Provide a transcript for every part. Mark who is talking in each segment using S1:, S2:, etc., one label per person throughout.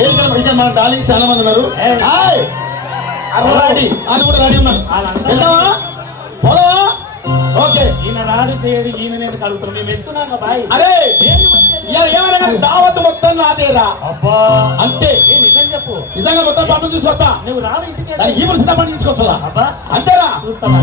S1: ఇక్కడ మన డార్లింగ్ చాలా మంది ఉన్నారు. రెడీ. అని కూడా రెడీ పోదామా ఓకే.
S2: ఈయన రాడు చేయడు ఈయన నేను మేము వెళ్తున్నాం బాయ్.
S1: అరే! ఏమైనా దావత్ మొత్తం నాదేరా
S2: అబ్బా.
S1: అంతే.
S2: ఏ నిజం చెప్పు.
S1: నిజంగా మొత్తం పంటలు చూసి వస్తా.
S2: నువ్వు రావు ఇంటికి.
S1: దాని ఈ పురుషుల పంట తీసుకొస్తా
S2: అబ్బా.
S1: అంతేనా
S2: చూస్తావా?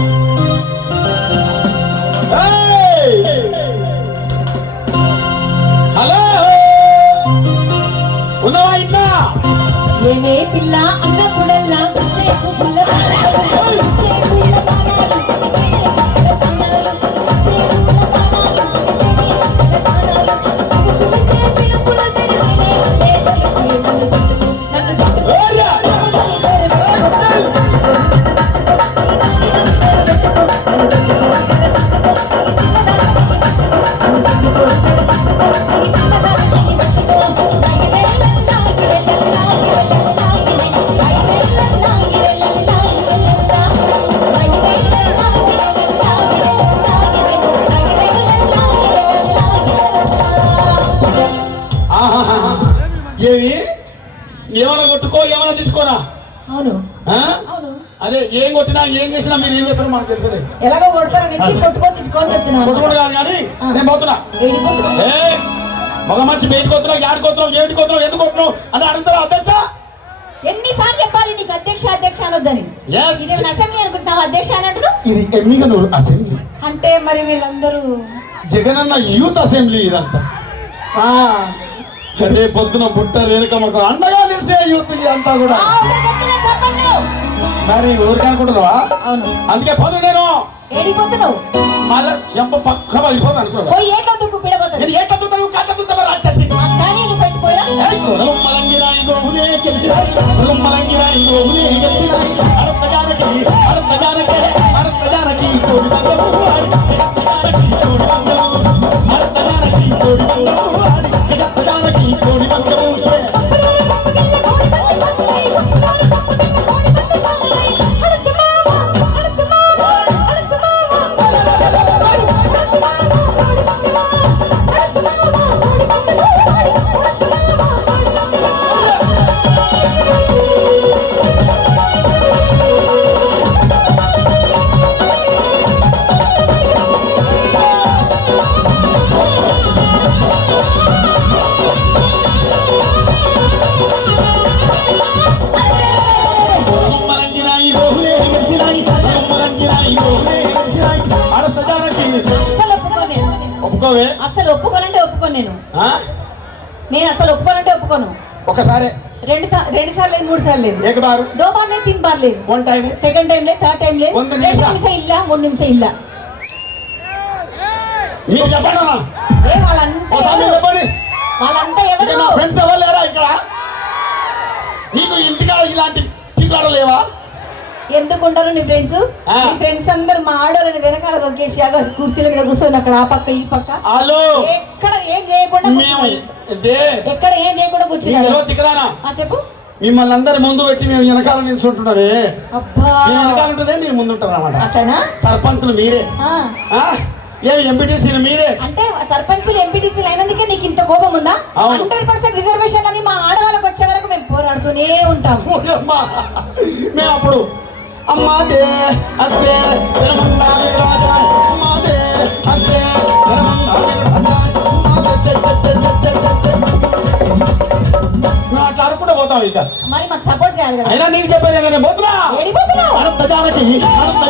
S3: ஏனே
S1: பில்லா அந்த புடல்லா புள்ள కొట్టుకో ఏమైనా తిట్టుకోనా
S3: అవును.
S1: అదే ఏం కొట్టినా ఏం చేసినా మీరు ఏం చేస్తారో మనకు తెలుసులే
S3: ఎలాగో కొడతారనేసి కొట్టుకో తిట్టుకొని చెప్తున్నాను
S1: కొట్టుకోడు కాదు కానీ నేను పోతున్నా. మగ మంచి బయటకు వస్తున్నావు యాడికి వస్తున్నావు ఏడికి వస్తున్నావు ఎందుకు వస్తున్నావు అని అడుగుతారా అధ్యక్ష?
S3: ఎన్నిసార్లు చెప్పాలి నీకు అధ్యక్ష అధ్యక్ష అనొద్దని. ఇదేమైనా అసెంబ్లీ అనుకుంటున్నావు అధ్యక్ష అని అంటున్నావు?
S1: ఇది ఎమ్మిగనూరు అసెంబ్లీ.
S3: అంటే మరి వీళ్ళందరూ
S1: జగనన్న యూత్ అసెంబ్లీ ఇదంతా. రేపు పొద్దున బుట్ట రేణుకమ్మకు అండగా నిలిసే యూత్ అంతా కూడా. మరి ఊరికి అనుకుంటున్నావా
S3: అవును.
S1: అందుకే పనులు నేను.
S3: ఏడిపోతున్నావు?
S1: మళ్ళా చెంప పక్క పగిలిపోదు అనుకున్నావా
S3: పోయి ఏట్లో దుక్కు పిడబోతుంది
S1: నేను ఎట్లా చూస్తాను కట్ట చూస్తావా రాక్షసి.
S3: కానీ నువ్వు పెట్టిపోయా
S1: ఏయ్, కులమ్మలంగిరాయి గోవులే గెలిచినాయి. కులమ్మలంగిరాయి గోవులే గెలిచినాయి. ఒప్పుకోవే
S3: అసలు ఒప్పుకోనంటే ఒప్పుకోను నేను. నేను అసలు ఒప్పుకోనంటే ఒప్పుకోను.
S1: ఒకసారి.
S3: రెండు రెండు సార్లు లేదు మూడు సార్లు లేదు.
S1: ఏక బారు?
S3: దో బార్ లేదు తిన్ బార్ లేదు.
S1: వన్ టైం
S3: సెకండ్ టైం లేదు థర్డ్ టైం లేదు. రెండు నిమిషం ఇల్ల మూడు నిమిషం ఇల్ల.
S1: మీరు చెప్పండి
S3: ఏ వాళ్ళంతా
S1: చెప్పండి.
S3: వాళ్ళంతా ఎవరు?
S1: ఫ్రెండ్స్ ఎవరు లేరా ఇక్కడ? నీకు ఇంటికాడ ఇలాంటి లేవా?
S3: ఎందుకు ఉండరు నీ ఫ్రెండ్స్. నీ ఫ్రెండ్స్ అందరు మా ఆడోళ్ళని వెనకాల దొక్కేసి కుర్చీల మీద కూర్చొని అక్కడ ఆ పక్క ఈ పక్క.
S1: హలో.
S3: ఎక్కడ ఏం చేయకుండా ఎక్కడ ఏం చేయకుండా కూర్చున్నారు చెప్పు.
S1: మిమ్మల్ని అందరి ముందు పెట్టి మేము వెనకాల నిల్చుంటున్నామే. మేము వెనకాల ఉంటేనే మీరు ముందు ఉంటారు అనమాట సర్పంచులు మీరే? ఏమి ఎంపీటీసీలు మీరే?
S3: అంటే సర్పంచులు ఎంపీటీసీలు అయినందుకే నీకు ఇంత కోపం ఉందా. హండ్రెడ్ పర్సెంట్ రిజర్వేషన్ అని మా ఆడవాళ్ళకి వచ్చే వరకు మేము పోరాడుతూనే ఉంటాం.
S1: మేము అప్పుడు అమ్మాదే అమ్మాదే అట్లా పోతాం ఇక.
S3: మరి మాకు సపోర్ట్ చేయాలి కదా.
S1: అయినా నీకు చెప్పేది ఏంటంటే పోతున్నా. అనంత జానకి అనంత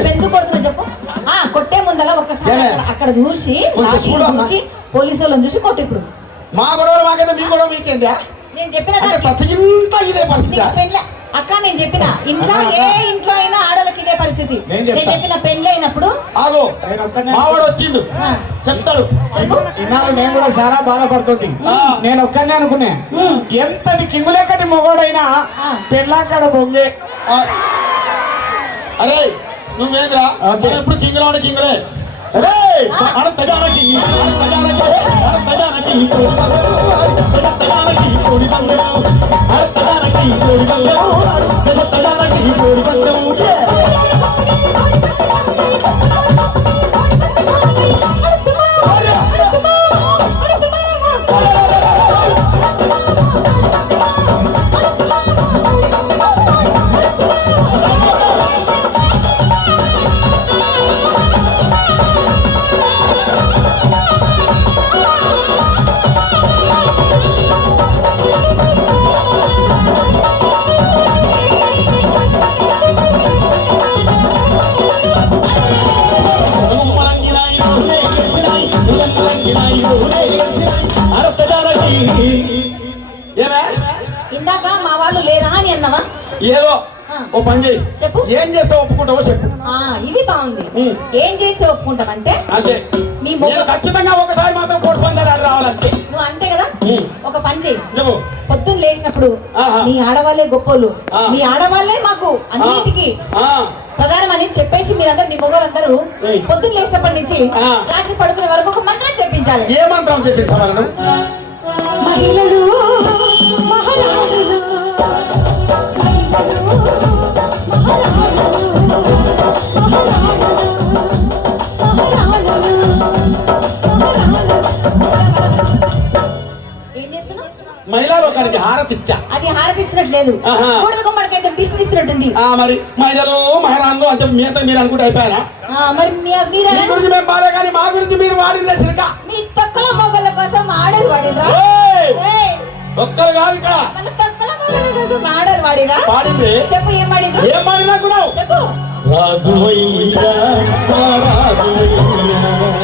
S1: మీకే
S3: ఎందుకు కొడుతున్నా చెప్పు? ఆ కొట్టే ముందల ఒక్కసారి? అక్కడ- చూసి. చూసి పోలీసు వాళ్ళని చూసి కొట్టు ఇప్పుడు.
S1: మా గొడవలు మాకైతే మీ గొడవ మీకేందా
S3: నేను చెప్పిన
S1: ఇదే పరిస్థితి
S3: అక్క నేను చెప్పిన. ఇంట్లో ఏ ఇంట్లో అయినా ఆడోళ్ళకి ఇదే పరిస్థితి.
S1: నేను
S3: చెప్పిన పెళ్ళి అయినప్పుడు
S1: ఆగో. మావాడు వచ్చిండు. చెప్తాడు.
S3: చెప్పు.
S4: ఇన్నాళ్ళు నేను కూడా చాలా బాధపడుతుంది. నేను ఒక్కనే అనుకునే ఎంతటి కింగులెక్కటి మొగోడైనా
S3: ఆ.
S4: పెళ్ళాకాడ బొంగే.
S1: అరే నువ్వేంద్రా
S4: ఓకే.
S1: మనం ఎప్పుడు కింగ్ వాడు కింగులే అరే మన తజానకి మన తజానకి మన తజానకి కోడి పందెం తజానకి కోడి పందెం మన తజానకి కోడి పందెం మన తజానకి కోడి పందెం
S3: అని అన్నవా?
S1: ఏదో ఓ పని చేయి
S3: చెప్పు.
S1: ఏం చేస్తావు ఒప్పుకుంటావో చెప్పు.
S3: ఇది బాగుంది. ఏం చేస్తే ఒప్పుకుంటామంటే
S1: అంతే. నేను ఖచ్చితంగా ఒకసారి మాత్రం కోడి పందాలు రావాలంతే.
S3: నువ్వు అంతే కదా. ఒక పని
S1: చెప్పు.
S3: పొద్దున్న లేచినప్పుడు. మీ ఆడవాళ్ళే గొప్పోళ్ళు. మీ ఆడవాళ్ళే మాకు అన్నిటికీ ప్రధానం అని చెప్పేసి మీరందరూ మీ మొగలందరూ. పొద్దున్న లేచినప్పటి నుంచి. రాత్రి పడుకునే వరకు ఒక మంత్రం చెప్పించాలి.
S1: ఏ మంత్రం చెప్పించవాలను
S3: మహిళలు
S1: మహిళా లోకానికి హారతి ఇచ్చా.
S3: అది హారతిస్తున్నట్లేదు
S1: ఆహా.
S3: బూడిద గుమ్మడికైతే డిస్ట్ ఇస్తున్నట్టుంది
S1: ఆ, మరి మహిళలు మహిళలు అని చెప్పి మీతో మీరు అనుకుంటే అయిపోయారా?
S3: మరి మీ- మీరు
S1: మీ గురించి మేము బాలే కానీ మా గురించి మీరు వాడిందే సిరక
S3: మీ తొక్కల మొగల కోసం ఆడలు వాడిరా.
S1: ఒక్కరు కాదు ఇక్కడ.
S3: మన తొక్కల మొగల కోసం ఆడలు వాడిరా.
S1: పాడింది
S3: చెప్పు ఏం వాడిరా
S1: ఏం
S3: చెప్పు
S1: రాజువయ్యా రాజువయ్యా రాజువయ్యా రాజువయ్యా అర్థమైందా
S3: అర్థమైంది.
S1: ఆ,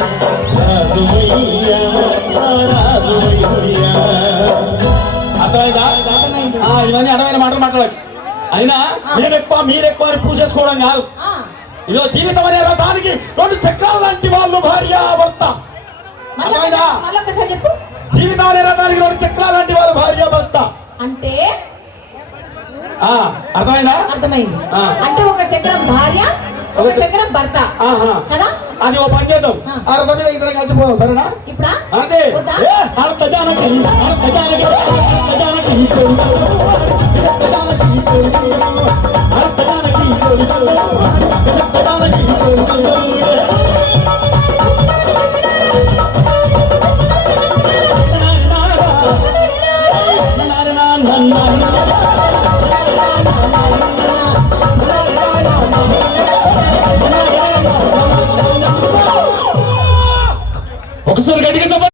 S1: ఇవన్నీ అర్థమైన మాటలు మాట్లాడాలి. అయినా మేము ఎక్కువ మీరు ఎక్కువ అని పూసేసుకోవడం కాదు ఇదో జీవితం అనే రథానికి రెండు చక్రాల లాంటి వాళ్ళు భార్య భర్త
S3: చెప్పు.
S1: జీవితం అనే రథానికి రెండు చక్రాల లాంటి వాళ్ళు భార్య భర్త
S3: అంటే?
S1: ఆ, అర్థమైందా?
S3: అర్థమైంది. అంటే ఒక చక్రం భార్య ఒక చక్రం భర్త. కదా?
S1: అది ఓ పని చేద్దాం
S3: ఆ.
S1: రథం మీద ఇద్దరం కలిసిపోదాం సరేనా?
S3: ఇప్పుడా?
S1: అంతే.